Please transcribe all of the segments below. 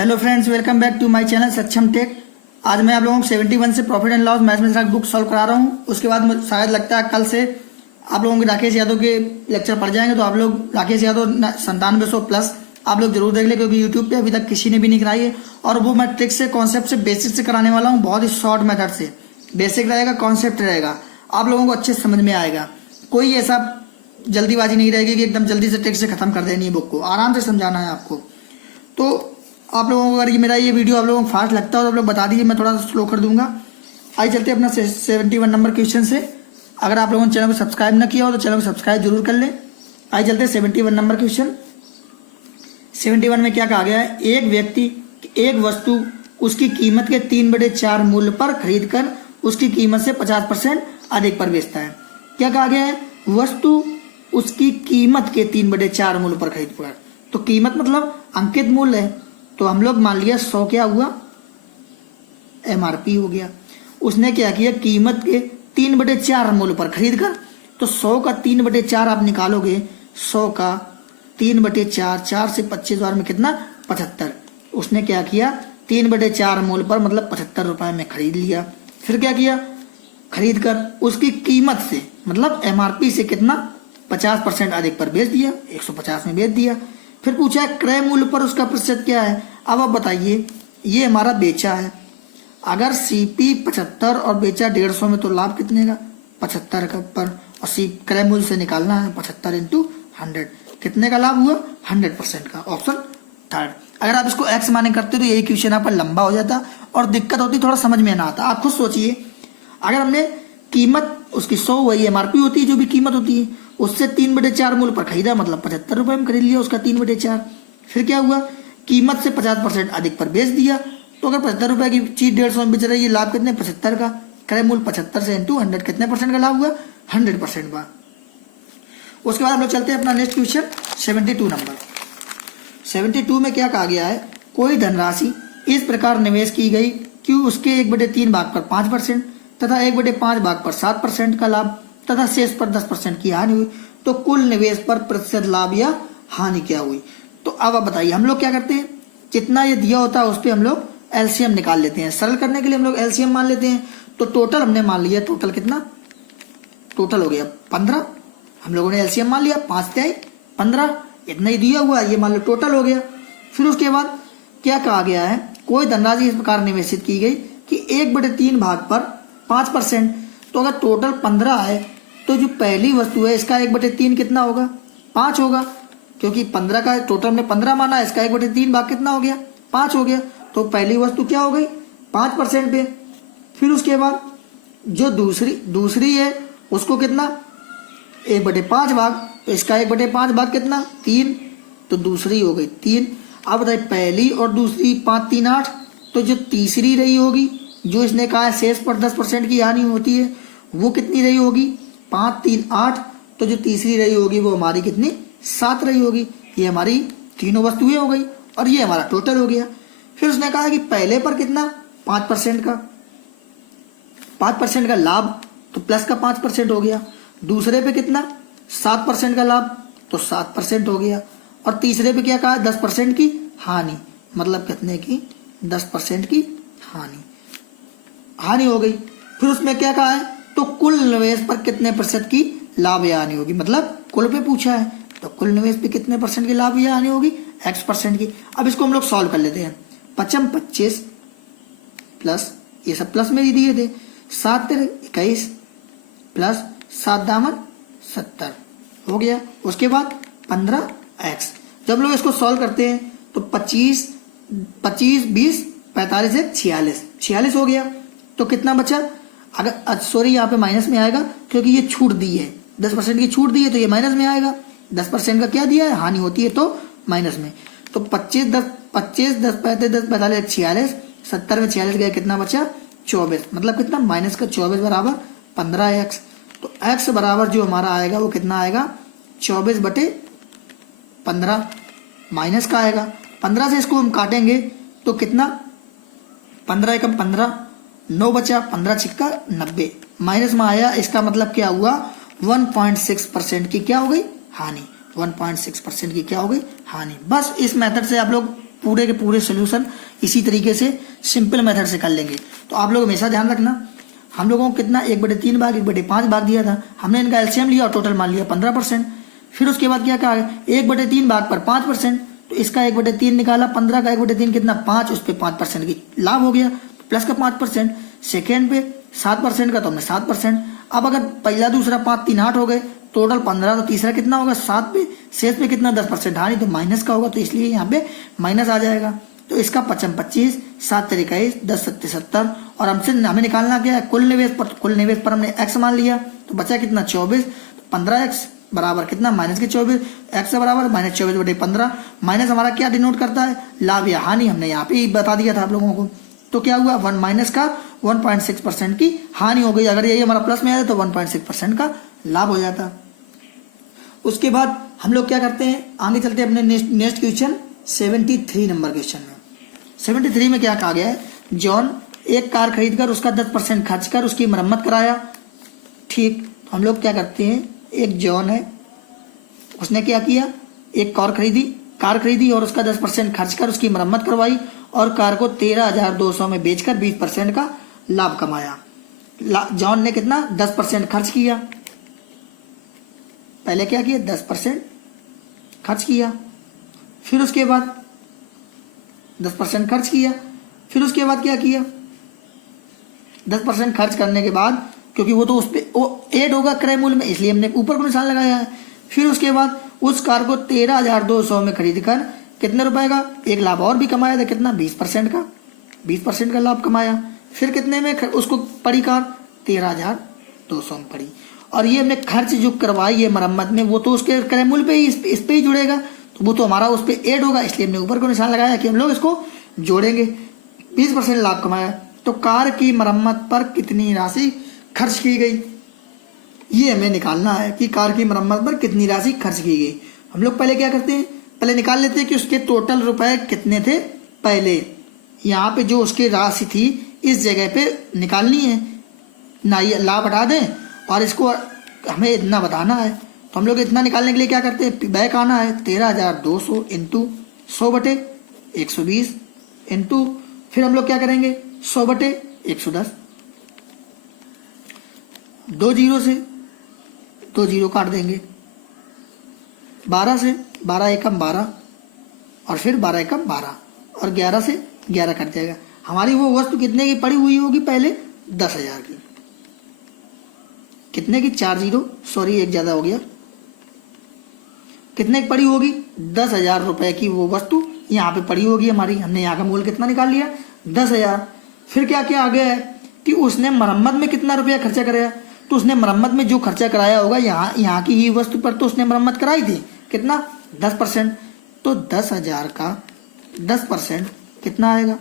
Hello friends, welcome back to my channel Saksham tech. आज मैं आप लोगों को 71 से profit and loss mathematics book solve करा रहा हूँ। उसके बाद मुझे शायद लगता है कल से आप लोगों के राकेश यादव के लेक्चर पढ़ जाएंगे, तो आप लोग राकेश यादव 9700 प्लस आप लोग जरूर देख ले, क्योंकि यूट्यूब पे अभी तक किसी ने भी नहीं कराई है। और वो मैं ट्रिक से, कॉन्सेप्ट से, बेसिक से कराने वाला हूँ, बहुत ही शॉर्ट मेथड से। बेसिक रहेगा, कॉन्सेप्ट रहेगा, आप लोगों को अच्छे समझ में आएगा। कोई ऐसा जल्दीबाजी नहीं रहेगी कि एकदम जल्दी से ट्रिक से खत्म कर देनी है बुक को, आराम से समझाना है आपको। तो आप लोगों को अगर मेरा ये वीडियो आप लोगों को फास्ट लगता है तो आप लोग बता दीजिए, मैं थोड़ा सा स्लो कर दूंगा। आइए चलते हैं अपना 71 नंबर क्वेश्चन से। अगर आप लोगों ने चैनल को सब्सक्राइब ना किया हो तो चैनल को सब्सक्राइब जरूर कर लें। आइए चलते हैं 71 नंबर क्वेश्चन। 71 में क्या कहा गया है? एक व्यक्ति एक वस्तु उसकी कीमत के 3/4 मूल्य पर खरीद कर उसकी कीमत से 50% अधिक पर बेचता है। क्या कहा गया है? वस्तु उसकी कीमत के 3/4 मूल्य पर खरीद कर। तो कीमत मतलब अंकित मूल्य है, तो हम लोग मान लिया 100 क्या हुआ? MRP हो गया। उसने क्या किया? कीमत के 3/4 मूल्य पर खरीद कर। तो 100 का 3/4 आप निकालोगे, 100 का 3/4, 4 से 25 बार में कितना? 75। उसने क्या किया? 3/4 मूल्य पर मतलब 75 रुपए में खरीद लिया। फिर क्या किया? खरीद कर उसकी कीमत से मतलब MRP से कितना? 50% अधिक पर बेच दिया, 150 में बेच दिया। फिर पूछा क्रय मूल्य पर उसका प्रतिशत क्या है। अब आप बताइए, ये हमारा बेचा है, अगर CP 75 और बेचा 150 में, तो लाभ कितने का? 75 का पर। और क्रय मूल्य से निकालना है 75 × 100, कितने का लाभ हुआ? 100% का। Option third. अगर आप इसको x माने करते तो यही क्वेश्चन यहाँ पर लंबा हो जाता और दिक्कत होती, थोड़ा समझ में ना आता। आप खुद सोचिए, अगर हमने कीमत उसकी 100 वही MRP होती है, जो भी कीमत होती है, उससे 3/4 मूल्य पर खरीदा, मतलब 75 रुपए में खरीद लिया उसका 3/4। फिर क्या हुआ? कीमत से 50% अधिक पर बेच दिया। तो अगर 75 रुपए की चीज 150 में बेच रही है, लाभ कितने? 75 का। क्रय मूल्य 75 से × 100, कितने % का लाभ हुआ? 100% का। उसके बाद हम लोग चलते हैं अपना नेक्स्ट क्वेश्चन 72 नंबर। 72 में क्या कहा गया है? कोई धनराशि इस प्रकार निवेश की गई कि उसके 1/3 भाग पर 5% तथा 1/5 भाग पर 7% का लाभ तथा शेष पर 10% की हानि हुई। तो कुल निवेश पर प्रतिशत लाभ या हानि क्या हुई? तो अब आप बताइए, हम लोग क्या करते हैं, जितना ये दिया होता है उस पर हम लोग LCM निकाल लेते हैं। सरल करने के लिए हम लोग LCM मान लेते हैं। तो टोटल हमने मान लिया, टोटल कितना? टोटल हो गया 15। हम लोगों ने LCM मान लिया, 5 × 15, इतना ही दिया हुआ, ये मान लो टोटल हो गया। फिर उसके बाद क्या कहा गया है? कोई धनराशि इस प्रकार निवेशित की गई कि 1/3 भाग पर 5%। तो अगर टोटल 15 है तो जो पहली वस्तु है इसका 1/3 कितना होगा? 5 होगा, क्योंकि 15 का टोटल में 15 माना, इसका 1/3 भाग कितना हो गया? 5 हो गया। तो पहली वस्तु क्या हो गई? 5% पे। फिर उसके बाद जो दूसरी है उसको कितना? 1/5 भाग, तो इसका 1/5 भाग कितना? 3। तो दूसरी हो गई 3। अब बताइए, पहली और दूसरी 5 × 3 = 8। तो जो तीसरी रही होगी, जो इसने कहा है शेष पर 10% की हानि होती है, वो कितनी रही होगी? 5 × 3 = 8। तो जो तीसरी रही होगी वो हमारी कितनी? 7 रही होगी। ये हमारी तीनों वस्तुएं हो गई और ये हमारा टोटल हो गया। फिर उसने कहा कि पहले पर कितना? 5% का, 5% का लाभ, तो प्लस का 5% हो गया। दूसरे पे कितना? 7% का लाभ, तो 7% हो गया। और तीसरे पे क्या कहा? 10% की हानि, मतलब कितने की? 10% की हानि हो गई। फिर उसमें क्या कहा है? तो कुल निवेश पर कितने % की लाभ या हानि होगी, मतलब कुल पे पूछा है, तो कुल निवेश पे कितने % की लाभ या हानि होगी? X% की। अब इसको हम लोग सॉल्व कर लेते हैं। 55 25 प्लस, ये सब प्लस में ही दिए थे, 7 × 21 प्लस 7 × 70 हो गया। उसके बाद 15x। जब लोग इसको सॉल्व करते हैं तो 25 20 45 1 46 हो गया। तो कितना बचा? अगर सॉरी, यहाँ पे माइनस में आएगा, क्योंकि ये छूट दी है, 10% की छूट दी है, तो ये माइनस में आएगा। 10% का क्या दिया है? हानि होती है, तो माइनस में। तो 25 10 10 45 46, 70 में 46 गया, कितना बचा? 24। मतलब कितना? माइनस का 24 बराबर 15x। तो x बराबर जो हमारा आएगा वो कितना आएगा? 24/15 माइनस का आएगा। 15 से इसको हम काटेंगे तो कितना? 15 × 15 9 बचा, 15 × 90 माइनस में आया। इसका मतलब क्या हुआ? 1.6% की क्या हो गई? हानि। 1.6% की क्या हो गई? हानि। बस इस मेथड से आप लोग पूरे के पूरे सोल्यूशन इसी तरीके से सिंपल मेथड से कर लेंगे। तो आप लोग हमेशा ध्यान रखना, हम लोगों को कितना 1/3 भाग 1/5 भाग दिया था, हमने इनका एलसीएम लिया और टोटल मान लिया 15%। फिर उसके बाद क्या कहा 1/3 भाग पर 5%, तो इसका 1/3 निकाला, 15 का 1/3 कितना 5, उस पर 5% की लाभ हो गया प्लस का 5%। सेकेंड पे 7% का तो हमने 7%। अब अगर पहला दूसरा 5 3 8 हो गए, टोटल 15, तो तीसरा कितना होगा 7 पे, शेष पे कितना 10%, हाँ नहीं तो माइनस का होगा, तो इसलिए यहाँ पे माइनस आ जाएगा। तो इसका 55 25, 7 × 21, 10 × 70, और हमसे हमें निकालना क्या है कुल निवेश पर। कुल निवेश पर हमने x मान लिया, तो बचा कितना 24, 15x बराबर कितना -24, x बराबर -24/15। माइनस हमारा क्या डिनोट करता है लाभ या हानि, हमने यहाँ पे ही बता दिया था आप लोगों को। तो क्या हुआ 1 माइनस का 1.6% की हानि हो गई। अगर यही हमारा प्लस में आया तो 1.6% का लाभ हो जाता। उसके बाद हम लोग क्या करते हैं, आगे चलते हैं अपने नेक्स्ट क्वेश्चन 73 नंबर क्वेश्चन में। 73 में क्या कहा गया है, जॉन एक कार खरीदकर उसका 10% खर्च कर उसकी मरम्मत कराया। ठीक, तो हम लोग क्या करते हैं, एक जॉन है, उसने क्या किया, एक कार खरीदी और उसका 10% खर्च कर उसकी मरम्मत करवाई और कार को 13,200 में बेचकर 20% का लाभ कमाया। जॉन ने कितना 10% खर्च किया, पहले क्या किया 10% खर्च किया, फिर उसके बाद 10% खर्च किया, फिर उसके बाद क्या किया 10% खर्च करने के बाद, क्योंकि वो तो उस पे वो ऐड होगा क्रय मूल्य में, इसलिए हमने ऊपर को निशान लगाया है। फिर उसके बाद उस कार को 13,200 में खरीद कर कितने रुपए का एक लाभ और भी कमाया था, कितना 20% का लाभ कमाया। फिर कितने में उसको पड़ी कार 13,200 में पड़ी। और ये हमने खर्च जो करवाई है मरम्मत में, वो तो उसके क्रय मूल्य पे ही इस पे ही जुड़ेगा, तो वो तो हमारा उस पर ऐड होगा, इसलिए हमने ऊपर को निशान लगाया कि हम लोग इसको जोड़ेंगे। 20% लाभ कमाया, तो कार की मरम्मत पर कितनी राशि खर्च की गई, ये हमें निकालना है कि कार की मरम्मत पर कितनी राशि खर्च की गई। हम लोग पहले क्या करते हैं, पहले निकाल लेते हैं कि उसके टोटल रुपए कितने थे। पहले यहाँ पे जो उसकी राशि थी इस जगह पे निकालनी है ना, ये लाभ हटा दें और इसको हमें इतना बताना है। तो हम लोग इतना निकालने के लिए क्या करते हैं, बैक आना है 13,200 इंटू 100/120 इंटू, फिर हम लोग क्या करेंगे 100/110, 2 जीरो से 2 जीरो काट देंगे, 12 से 12 एकम 12 और फिर 12 एकम 12 और 11 से 11 कट जाएगा। हमारी वो वस्तु कितने की पड़ी हुई होगी, पहले 10,000 की, कितने की 4 जीरो, सॉरी एक ज्यादा हो गया, कितने की पड़ी होगी 10,000 रुपए की वो वस्तु यहाँ पे पड़ी होगी हमारी। हमने यहाँ का मूल्य कितना निकाल लिया 10,000। फिर क्या क्या आ गया है कि उसने मरम्मत में कितना रुपया खर्चा कराया, तो उसने मरम्मत में जो खर्चा कराया होगा यहाँ की ही वस्तु पर तो उसने मरम्मत कराई थी, कितना 10%, तो 10,000 का 10% कितना आएगा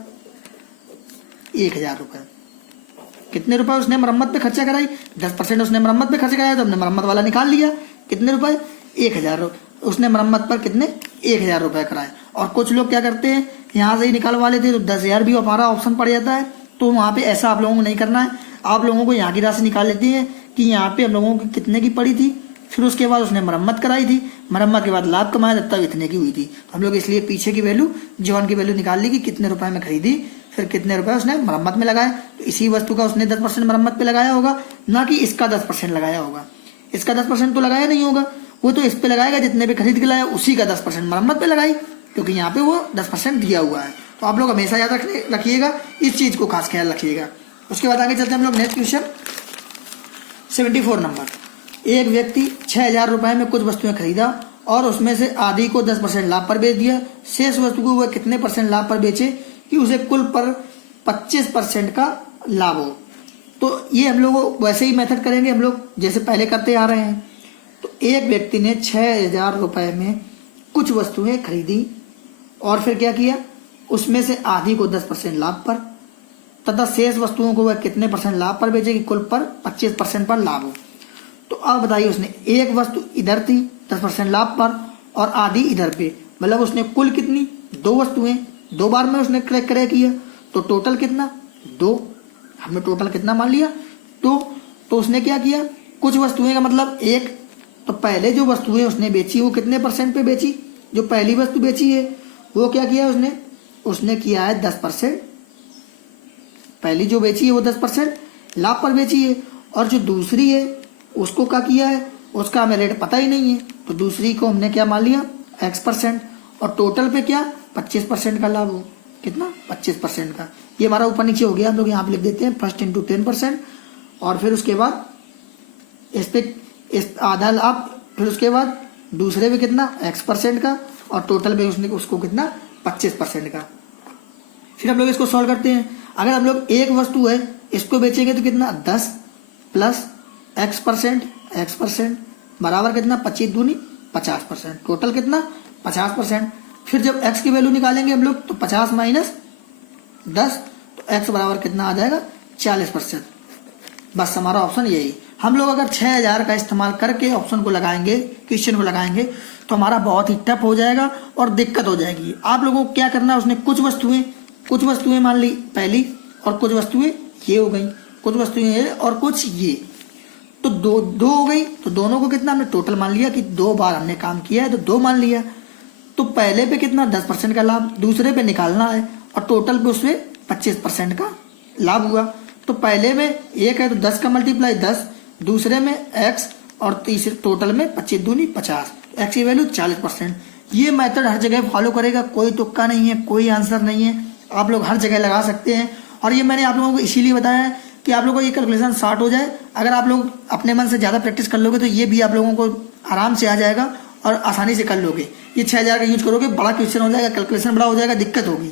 1,000 रुपये। कितने रुपए उसने मरम्मत पे खर्चा कराई, 10% उसने मरम्मत पे खर्च कराया, तो हमने मरम्मत वाला निकाल लिया, कितने रुपए 1,000। उसने मरम्मत पर कितने 1,000 रुपए कराए। और कुछ लोग क्या करते हैं यहाँ से ही निकालवा लेते हैं, तो 10,000 भी हमारा ऑप्शन पड़ जाता है। तो वहाँ पे ऐसा आप लोगों को नहीं करना है, आप लोगों को यहाँ की राशि निकाल लेते हैं कि यहाँ पे हम लोगों की कितने की पड़ी थी, फिर उसके बाद उसने मरम्मत कराई थी, मरम्मत के बाद लाभ कमाया तब इतने की हुई थी। हम लोग इसलिए पीछे की वैल्यू जॉन की वैल्यू निकाल ली कि कितने रुपए में खरीदी, फिर कितने रुपए उसने मरम्मत में लगाए। तो इसी वस्तु का उसने 10% मरम्मत पे लगाया होगा, ना कि इसका 10% लगाया होगा। इसका 10% तो लगाया नहीं होगा, वो तो इस पे लगाएगा जितने पे खरीद के लाया उसी का 10% मरम्मत पे लगाई, क्योंकि यहाँ पे वो 10% दिया हुआ है। तो आप लोग हमेशा याद रखिएगा, इस चीज को खास ख्याल रखिएगा। उसके बाद आगे चलते हैं हम लोग नेक्स्ट क्वेश्चन 74 नंबर। एक व्यक्ति 6,000 रुपए में कुछ वस्तुएं खरीदा और उसमें से आधी को 10% लाभ पर बेच दिया। शेष वस्तु को वह कितने % लाभ पर बेचे कि उसे कुल पर 25% का लाभ हो। तो ये हम लोग वैसे ही मेथड करेंगे, हम लोग जैसे पहले करते आ रहे हैं। तो एक व्यक्ति ने 6,000 रुपए में कुछ वस्तुएं खरीदी और फिर क्या किया, उसमें से आधी को 10% लाभ पर तथा शेष वस्तुओं को वह कितने % लाभ पर बेचेगी, कुल पर 25% पर लाभ हो। तो अब बताइए, उसने एक वस्तु इधर थी 10% लाभ पर और आधी इधर पे, मतलब उसने कुल कितनी 2 वस्तुएं 2 बार में उसने क्रय किया, तो टोटल कितना 2, हमने टोटल कितना मान लिया 2। तो उसने क्या किया, कुछ वस्तुएं का मतलब 1, तो पहले जो वस्तुएं उसने बेची वो कितने % पे बेची, जो पहली वस्तु बेची है वो क्या किया उसने उसने किया है 10%, पहली जो बेची है वो 10% लाभ पर बेची है, और जो दूसरी है उसको क्या किया है, उसका हमें रेट पता ही नहीं है, तो दूसरी को हमने क्या मान लिया X%, और टोटल पे क्या 25% का लाभ हो, कितना 25% का। ये हमारा ऊपर नीचे हो गया, हम लोग यहाँ पे लिख देते हैं फर्स्ट इंटू 10%, और फिर उसके बाद इस आधा लाभ, फिर उसके बाद दूसरे पे कितना X% का, और टोटल पे उसने उसको कितना 25% का। फिर हम लोग इसको सॉल्व करते हैं। अगर हम लोग एक वस्तु है इसको बेचेंगे तो कितना 10 प्लस X% बराबर कितना 25 दूनी 50%, टोटल कितना 50%। फिर जब X की वैल्यू निकालेंगे हम लोग तो 50 माइनस 10, तो X बराबर कितना आ जाएगा 40%। बस हमारा ऑप्शन यही। हम लोग अगर 6000 का इस्तेमाल करके ऑप्शन को लगाएंगे, क्वेश्चन को लगाएंगे, तो हमारा बहुत ही टफ हो जाएगा और दिक्कत हो जाएगी। आप लोगों को क्या करना है, उसने कुछ वस्तुएं मान ली पहली, और कुछ वस्तुएं ये हो गई, कुछ वस्तुएं ये और कुछ ये, तो दो हो गई, तो दोनों को कितना हमने टोटल मान लिया कि 2 बार हमने काम किया है तो 2 मान लिया। तो पहले पे कितना 10% का लाभ, दूसरे पे निकालना है, और टोटल पे उसमें 25% का लाभ हुआ। तो पहले में 1 है तो 10 का मल्टीप्लाई 10, दूसरे में X, और तीसरे टोटल में 25 दूनी 50, X की वैल्यू 40%। ये मेथड हर जगह फॉलो करेगा, कोई तुक्का नहीं है, कोई आंसर नहीं है, आप लोग हर जगह लगा सकते हैं। और ये मैंने आप लोगों को इसीलिए बताया है कि आप लोगों को ये कैलकुलेशन शॉर्ट हो जाए। अगर आप लोग अपने मन से ज़्यादा प्रैक्टिस कर लोगे तो ये भी आप लोगों को आराम से आ जाएगा और आसानी से कर लोगे। ये 6000 का यूज करोगे, बड़ा क्वेश्चन हो जाएगा, कैलकुलेशन बड़ा हो जाएगा, दिक्कत होगी।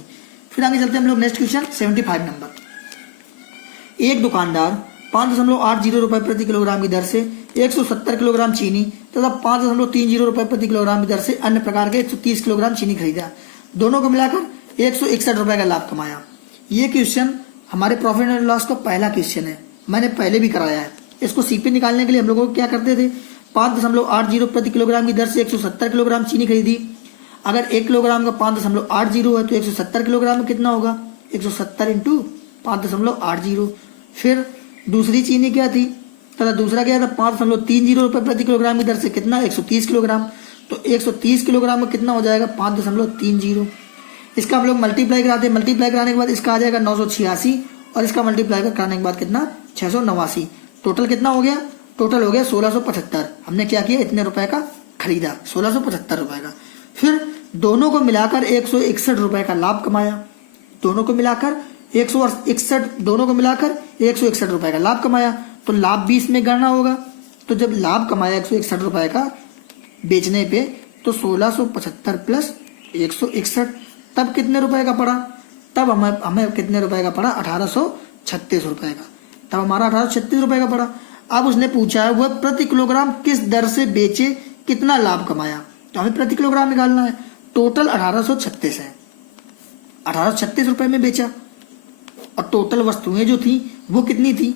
फिर आगे चलते हैं हम लोग नेक्स्ट क्वेश्चन 75 नंबर। एक दुकानदार 5.80 रुपये प्रति किलोग्राम की दर से 170 किलोग्राम चीनी तथा 5.30 रुपये प्रति किलोग्राम की दर से अन्य प्रकार के 130 किलोग्राम चीनी खरीदा। दोनों को मिलाकर 161 रुपये का लाभ कमाया। ये क्वेश्चन हमारे प्रॉफिट एंड लॉस का पहला क्वेश्चन है, मैंने पहले भी कराया है। इसको सीपी निकालने के लिए हम लोगों को क्या करते थे, 5.80 प्रति किलोग्राम की दर से 170 किलोग्राम चीनी खरीदी। अगर 1 किलोग्राम का 5.80 है तो 170 किलोग्राम में कितना होगा, 170 इंटू 5.80। फिर दूसरी चीनी क्या थी, तथा दूसरा क्या था 5.30 रुपये प्रति किलोग्राम की दर से कितना 130 किलोग्राम। तो 130 किलोग्राम में कितना हो जाएगा 5.30। इसका हम लोग मल्टीप्लाई कराते हैं, मल्टीप्लाई कराने के बाद इसका आ जाएगा 986, और इसका मल्टीप्लाई कराने के बाद कितना 689। टोटल कितना हो गया, टोटल हो गया 1675। हमने क्या किया, इतने रुपए का खरीदा, 1675 रुपए का। फिर दोनों को मिलाकर 161 रुपए का लाभ कमाया। दोनों को मिलाकर 161 रुपए का लाभ कमाया। तो लाभ भी इसमें गणना होगा। तो जब लाभ कमाया 161 रुपए का बेचने पे, तो 1675 प्लस 161, तब कितने रुपए का पड़ा, तब हमें कितने रुपए का पड़ा 1836 रुपए का। तब हमारा 1836 रुपए का पड़ा। अब उसने पूछा है वह प्रति किलोग्राम किस दर से बेचे, कितना लाभ कमाया, तो हमें प्रति किलोग्राम निकालना है। टोटल 1836 है, 1836 रुपए में बेचा। और टोटल वस्तुएं जो थी वो कितनी थी,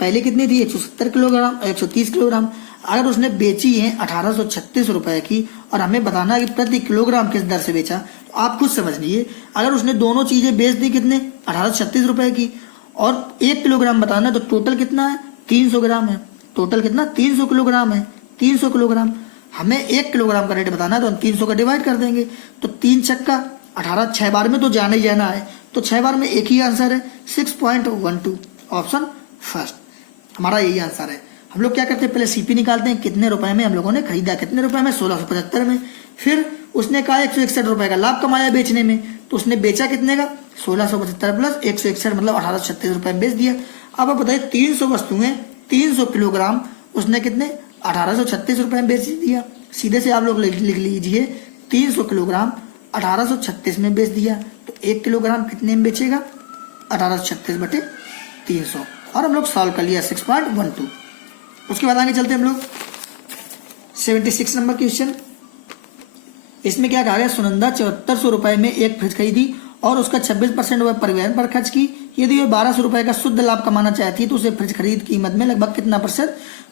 पहले कितनी थी 170 किलोग्राम, 130 किलोग्राम। अगर उसने बेची है 1836 रुपए की, और हमें बताना है कि प्रति किलोग्राम किस दर से बेचा, तो आप खुद समझ लीजिए। अगर उसने दोनों चीजें बेच दी कितने 1836 रुपए की, और 1 किलोग्राम बताना है, तो टोटल कितना है 300 ग्राम है। टोटल कितना 300 किलोग्राम है, 300 किलोग्राम। हमें 1 किलोग्राम का रेट बताना है, तो हम 300 का डिवाइड कर देंगे। तो 3 छक्का 18, 6 बार में तो जाना ही जाना है, तो 6 बार में एक ही आंसर है 6.12, ऑप्शन फर्स्ट हमारा यही आंसर है। हम लोग क्या करते हैं, पहले सीपी निकालते हैं, कितने रुपए में हम लोगों ने खरीदा, कितने रुपए में 1675 में। फिर उसने कहा 161 रुपए का लाभ कमाया बेचने में, तो उसने बेचा कितने का 1675 प्लस 161 मतलब 1836 रुपए में बेच दिया। अब आप बताइए 300 वस्तुएं 300 किलोग्राम उसने कितने 1836 रुपए में बेच दिया। सीधे से आप लोग लिख लीजिए 300 किलोग्राम 1836 में बेच दिया, तो 1 किलोग्राम कितने में बेचेगा 1836/300, और हम लोग सॉल्व कर लिया 6.12। उसके बाद आगे चलते हैं हम लोग 76 नंबर क्वेश्चन। इसमें क्या कहा गया, सुनंदा 7400 रुपए में एक फ्रिज खरीदी और उसका 26% वह परिवहन पर खर्च की। यदि वह 1200 रुपए का शुद्ध लाभ कमाना चाहती है तो उसे फ्रिज खरीद कीमत में लगभग कितना %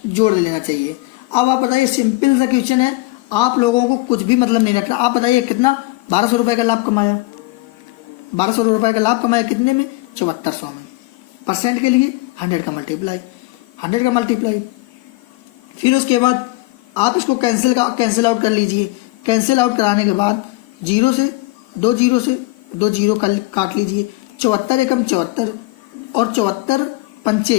जोड़ लेना चाहिए। अब आप बताइए, सिंपल सा क्वेश्चन है, आप लोगों को कुछ भी मतलब नहीं रखना। आप बताइए कितना 1200 रुपए का लाभ कमाया, 1200 रुपए का लाभ कमाया कितने में 7400 में। परसेंट के लिए 100 का मल्टीप्लाई, 100 का मल्टीप्लाई। फिर उसके बाद आप इसको कैंसिल आउट कर लीजिए। कैंसिल आउट कराने के बाद 0 से 2 0 से 2 जीरो काट लीजिए, 74 एकम 74 और 74 पंचे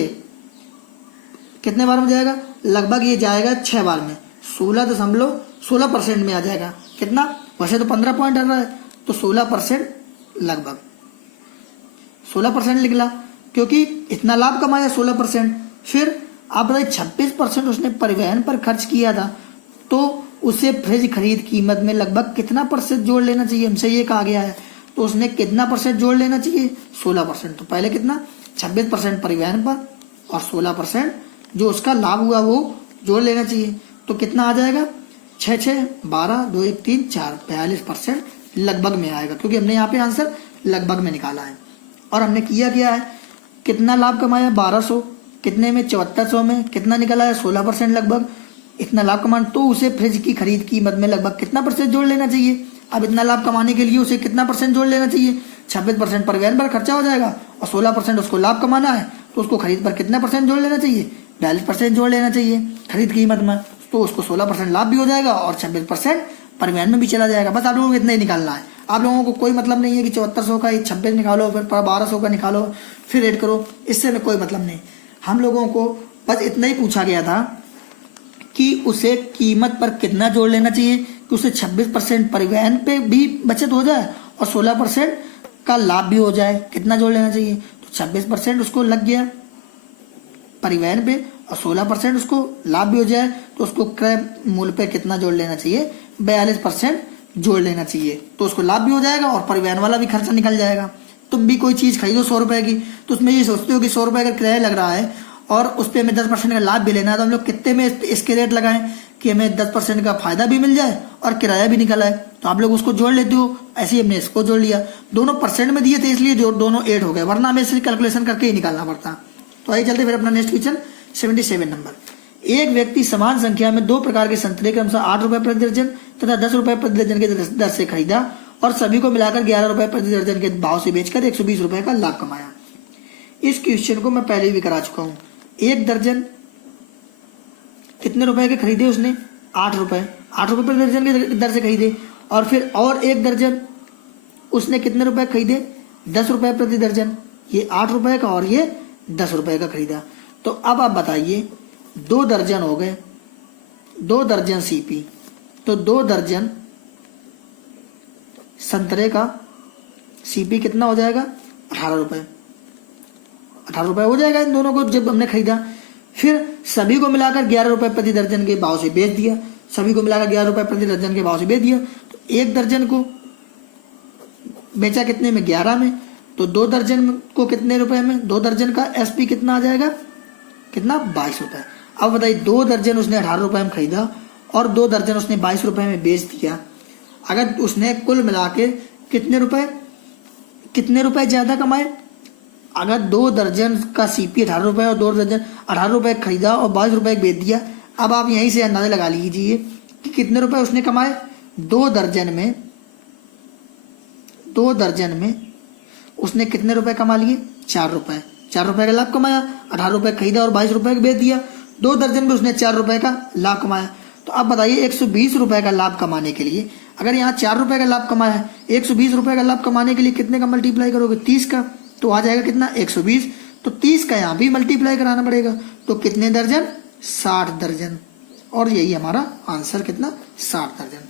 कितने बार में जाएगा, लगभग ये जाएगा 6 बार में, 16% में आ जाएगा। कितना, वैसे तो 15 पॉइंट आ रहा है, तो 16% लगभग 16% निकला, क्योंकि इतना लाभ कमाया 16%। फिर आप बताइए 26% उसने परिवहन पर खर्च किया था, तो उसे फ्रिज खरीद कीमत में लगभग कितना परसेंट जोड़ लेना चाहिए, हमसे ये कहा गया है। तो उसने कितना परसेंट जोड़ लेना चाहिए, 16%। तो पहले कितना, 26% परिवहन पर और 16% जो उसका लाभ हुआ वो जोड़ लेना चाहिए। तो कितना आ जाएगा, 6 6 12 2 1 3 4 42% लगभग में आएगा, क्योंकि हमने यहाँ पे आंसर लगभग में निकाला है। और हमने किया क्या है, कितना लाभ कमाया 1200, कितने में 7400 में, कितना निकला है 16% लगभग, इतना लाभ कमाना। तो उसे फ्रिज की खरीद कीमत में लगभग कितना परसेंट जोड़ लेना चाहिए। अब इतना लाभ कमाने के लिए उसे कितना परसेंट जोड़ लेना चाहिए, 26% परिवहन पर खर्चा हो जाएगा और 16% उसको लाभ कमाना है, तो उसको खरीद पर कितना परसेंट जोड़ लेना चाहिए, 42% जोड़ लेना चाहिए खरीद कीमत में। तो उसको 16% लाभ भी हो जाएगा और 26% परिवहन में भी चला जाएगा। बस आप लोगों को इतना ही निकालना है। आप लोगों को कोई मतलब नहीं है कि 7400 का 26 निकालो, फिर 1200 का निकालो, फिर ऐड करो, इससे में कोई मतलब नहीं। हम लोगों को बस इतना ही पूछा गया था कि उसे कीमत पर कितना जोड़ लेना चाहिए कि उसे 26% परिवहन पे भी बचत हो जाए और 16% का लाभ भी हो जाए। कितना जोड़ लेना चाहिए, तो 26% उसको लग गया परिवहन पे और 16% उसको लाभ भी हो जाए, तो उसको क्रय मूल्य पे कितना जोड़ लेना चाहिए, 42% जोड़ लेना चाहिए। तो उसको लाभ भी हो जाएगा और परिवहन वाला भी खर्चा निकल जाएगा। तुम भी कोई चीज़ खरीदो 100 रुपए की, तो उसमें ये सोचते हो कि 100 रुपए अगर किराया लग रहा है और उस पर हमें 10% का लाभ भी लेना है, तो हम लोग कितने में इसके रेट लगाएं कि हमें 10% का फायदा भी मिल जाए और किराया भी निकल आए। तो आप लोग उसको जोड़ लेते हो, ऐसे ही हमने इसको जोड़ लिया। दोनों परसेंट में दिए थे इसलिए दोनों ऐड हो गए, वरना हमें इसकी कैलकुलेशन करके ही निकालना पड़ता। तो आइए चलते फिर अपना नेक्स्ट क्वेश्चन 77 नंबर। एक व्यक्ति समान संख्या में 2 प्रकार के संतरे के अनुसार 8 रुपए प्रति दर्जन तथा 10 रुपए प्रति दर्जन के दर से खरीदा और सभी को मिलाकर 11 रुपए प्रति दर्जन के भाव से बेचकर 120 रुपए का लाभ कमाया। इस क्वेश्चन को मैं पहले भी करा चुका हूँ। एक दर्जन कितने रुपए के खरीदे उसने, 8 रुपए प्रति दर्जन के दर से खरीदे, और फिर और एक दर्जन उसने कितने रुपए खरीदे, 10 रुपए प्रति दर्जन। ये 8 रुपए का और ये 10 रुपए का खरीदा। तो अब आप बताइए 2 दर्जन हो गए, 2 दर्जन सीपी, तो 2 दर्जन संतरे का सीपी कितना हो जाएगा, 18 रुपए। 18 रुपए हो जाएगा इन दोनों को जब हमने खरीदा। फिर सभी को मिलाकर 11 रुपए प्रति दर्जन के भाव से बेच दिया, सभी को मिलाकर 11 रुपए प्रति दर्जन के भाव से बेच दिया। तो एक दर्जन को बेचा कितने में, 11 में, तो 2 दर्जन को कितने रुपए में, 2 दर्जन का एसपी कितना आ जाएगा, कितना, 22 रुपए। अब बताइए 2 दर्जन उसने 18 रुपए में खरीदा और 2 दर्जन उसने 22 रुपए में बेच दिया। अगर उसने कुल मिला के कितने रुपए ज्यादा कमाए, अगर 2 दर्जन का सीपी 18 रुपए और 2 दर्जन 18 रुपए खरीदा और 22 रुपए बेच दिया। अब आप यहीं से अंदाजा लगा लीजिए कि कितने रुपए उसने कमाए। 2 दर्जन में उसने कितने रुपए कमा लिए, 4 रुपए। 4 रुपए का लाभ कमाया, 18 रुपए खरीदा और 22 रुपए बेच दिया। 2 दर्जन में उसने 4 रुपए का लाभ कमाया। तो अब बताइए 120 रुपए का लाभ कमाने के लिए, अगर यहाँ 4 रुपए का लाभ कमाया है, 120 रुपए का लाभ कमाने के लिए कितने का मल्टीप्लाई करोगे, 30 का, तो आ जाएगा कितना, 120। तो 30 का यहाँ भी मल्टीप्लाई कराना पड़ेगा, तो कितने दर्जन, 60 दर्जन। और यही हमारा आंसर कितना, 60 दर्जन।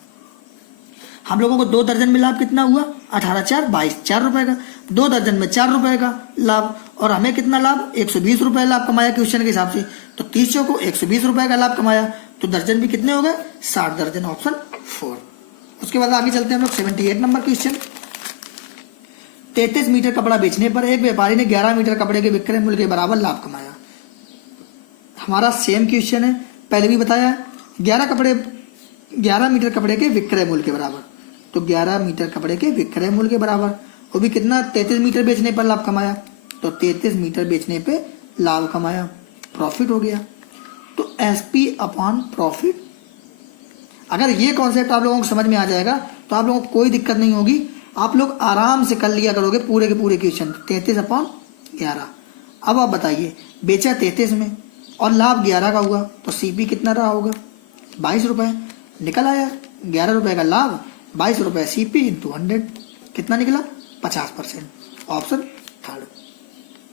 हम लोगों को 2 दर्जन में लाभ कितना हुआ, 18 4 22, 4 रुपए का। 2 दर्जन में 4 रुपए का लाभ, और हमें कितना लाभ, 120 रुपए लाभ कमाया क्वेश्चन के हिसाब से। तो 30 को 120 रुपए का लाभ कमाया, तो दर्जन भी कितने हो गए, 60 दर्जन, ऑप्शन 4। उसके बाद आगे चलते हैं हम लोग 78 नंबर क्वेश्चन। 33 मीटर कपड़ा बेचने पर एक व्यापारी ने 11 मीटर कपड़े के विक्रय मूल्य के बराबर लाभ कमाया। हमारा सेम क्वेश्चन है, पहले भी बताया, 11 मीटर कपड़े के विक्रय मूल्य के बराबर। तो 11 मीटर कपड़े के विक्रय मूल्य के बराबर, वो भी कितना, 33 मीटर बेचने पर लाभ कमाया। तो 33 मीटर बेचने पे लाभ कमाया, प्रॉफिट हो गया। तो एसपी अपॉन प्रॉफिट, अगर ये कॉन्सेप्ट आप लोगों को समझ में आ जाएगा तो आप लोगों को कोई दिक्कत नहीं होगी, आप लोग आराम से कर लिया करोगे पूरे के पूरे क्वेश्चन। 33 अपॉन 11। अब आप बताइए, बेचा 33 में और लाभ 11 का हुआ, तो सीपी कितना रहा होगा, 22 रुपए। निकल आया 11 रुपए का लाभ, 22 रुपए सीपी इंटू 100, कितना निकला, 50%। Option third.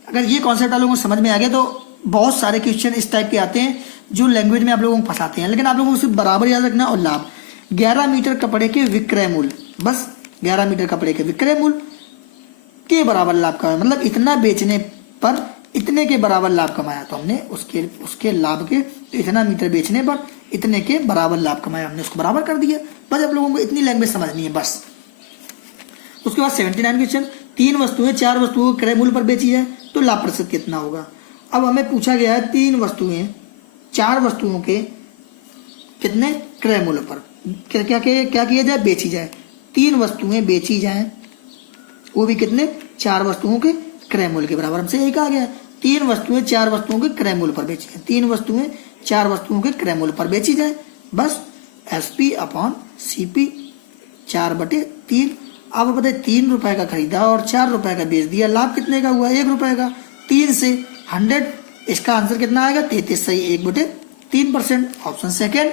अगर ये कॉन्सेप्ट आप लोगों को समझ में आ गया तो बहुत सारे क्वेश्चन इस टाइप के आते हैं जो लैंग्वेज में आप लोगों को फंसाते हैं, लेकिन आप लोगों को सिर्फ बराबर याद रखना और लाभ। 11 मीटर कपड़े के विक्रय मूल्य, बस 11 मीटर कपड़े के विक्रय मूल्य के बराबर लाभ कमाया, मतलब इतना बेचने पर इतने के बराबर लाभ कमाया, तो हमने उसके लाभ के तो इतना मीटर बेचने पर इतने के बराबर लाभ कमाया, हमने उसको बराबर कर दिया। बस आप लोगों को इतनी लैंग्वेज समझनी है बस। उसके बाद 79 क्वेश्चन, 3 वस्तुएं 4 वस्तुओं के क्रय मूल्य पर बेची है तो लाभ प्रतिशत कितना होगा। अब हमें पूछा गया है 3 वस्तुएं 4 वस्तुओं के कितने क्रय मूल्य पर क्या किया जाए, बेची जाए। 3 वस्तुएं बेची जाए वो भी कितने, 4 वस्तुओं के क्रय मूल्य के बराबर। हमसे यही कहा गया है 3 वस्तुएं 4 वस्तुओं के क्रय मूल्य पर बेची जाए, 3 वस्तुएं 4 वस्तुओं के क्रय मूल्य पर बेची जाए, बस SP/CP 4/3। अब बताए 3 रुपए का खरीदा और 4 रुपए का बेच दिया, लाभ कितने का हुआ, 1 रुपए का। 3 से 100, इसका आंसर कितना आएगा, 33 सही 1/3%। Option second.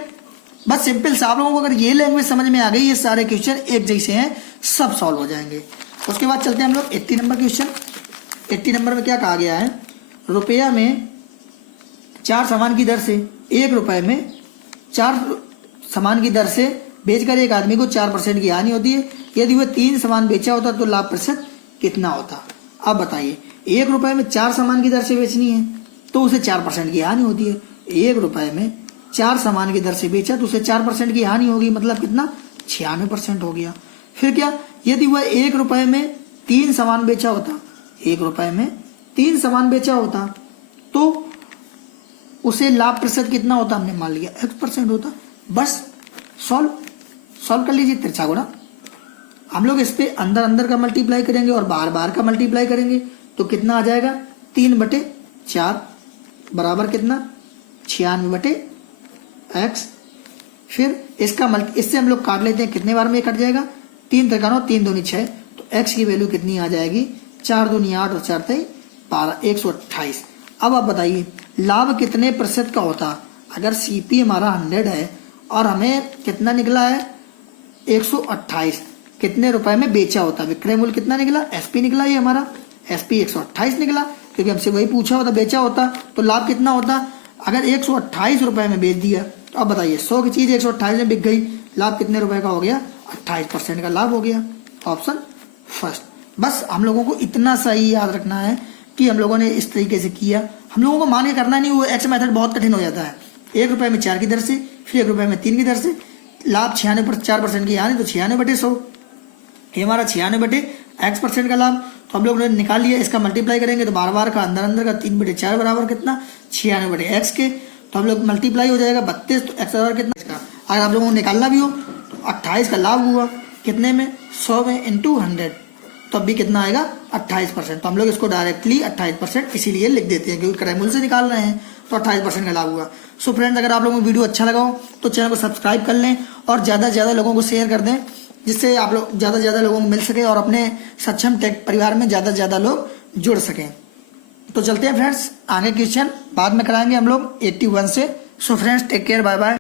बस सिंपल सा। आप लोगों को अगर ये लैंग्वेज समझ में आ गई, ये सारे क्वेश्चन एक जैसे हैं, सब सॉल्व हो जाएंगे। उसके बाद चलते हैं हम लोग 80 नंबर क्वेश्चन। 80 नंबर में क्या कहा गया है, रुपया में 4 सामान की दर से 1 रुपए में 4 सामान की दर से बेचकर एक आदमी को 4% की हानि होती है। यदि वह 3 सामान बेचा होता तो लाभ प्रतिशत कितना होता। अब बताइए 1 रुपए में 4 सामान की दर से बेचनी है तो उसे 4% की हानि होती है। 1 रुपए में 4 सामान की दर से बेचा तो उसे 4% की हानि होगी, मतलब कितना, 96% हो गया। फिर क्या, यदि वह 1 रुपए में 3 सामान बेचा होता, 1 रुपए में 3 सामान बेचा होता तो उसे लाभ प्रतिशत कितना होता, हमने मान लिया X% होता। बस सॉल्व कर लीजिए तिरछा गुणा। हम लोग इस पे अंदर का मल्टीप्लाई करेंगे और बाहर का मल्टीप्लाई करेंगे तो कितना आ जाएगा, 3/4 बराबर कितना, 96/x। फिर इससे हम लोग काट लेते हैं, कितने बार में ये कट जाएगा, 3 × 9 3 दूनी 6, तो x की वैल्यू कितनी आ जाएगी, 4 दूनी 8 और 4 × 12 128। अब आप बताइए लाभ कितने प्रतिशत का होता। अगर CP हमारा 100 है और हमें कितना निकला है 128, कितने रुपए में बेचा होता, विक्रय मूल्य कितना निकला, SP निकला, ये हमारा SP 128 निकला, क्योंकि हमसे वही पूछा होता, बेचा होता तो लाभ कितना होता। अगर 128 रुपए में बेच दिया तो अब बताइए 100 की चीज 128 में बिक गई, लाभ कितने रुपए का हो गया, 28% का लाभ हो गया। Option first. बस हम लोगों को इतना सा ही याद रखना है कि हम लोगों ने इस तरीके से किया, हम लोगों को मान के करना नहीं, वो एक्स मेथड बहुत कठिन हो जाता है। 1 रुपए में 4 की दर से, फिर 1 रुपए में 3 की दर से, लाभ 96% की हानि, तो 96/100, ये हमारा 96/x% का लाभ। तो हम लोग ने निकाल लिया, इसका मल्टीप्लाई करेंगे तो बार का अंदर का 3/4 बराबर कितना, 96/x के, तो हम लोग मल्टीप्लाई हो जाएगा 32, तो x बराबर कितना इसका। अगर आप लोगों को निकालना भी हो तो 28 का लाभ हुआ कितने में, 100 में × 100, तो अब भी कितना आएगा 28%। तो हम लोग इसको डायरेक्टली 28% इसीलिए लिख देते हैं क्योंकि क्रय मूल्य से निकाल रहे हैं, तो 28% का लाभ हुआ। सो फ्रेंड्स, अगर आप लोगों को वीडियो अच्छा लगा हो तो चैनल को सब्सक्राइब कर लें और ज़्यादा से ज़्यादा लोगों को शेयर कर दें, जिससे आप लोग ज़्यादा से ज़्यादा लोगों को मिल सके और अपने सक्षम टेक परिवार में ज़्यादा से ज़्यादा लोग जुड़ सकें। तो चलते हैं फ्रेंड्स, आगे क्वेश्चन बाद में कराएंगे हम लोग 81 से। So friends, take care, bye bye.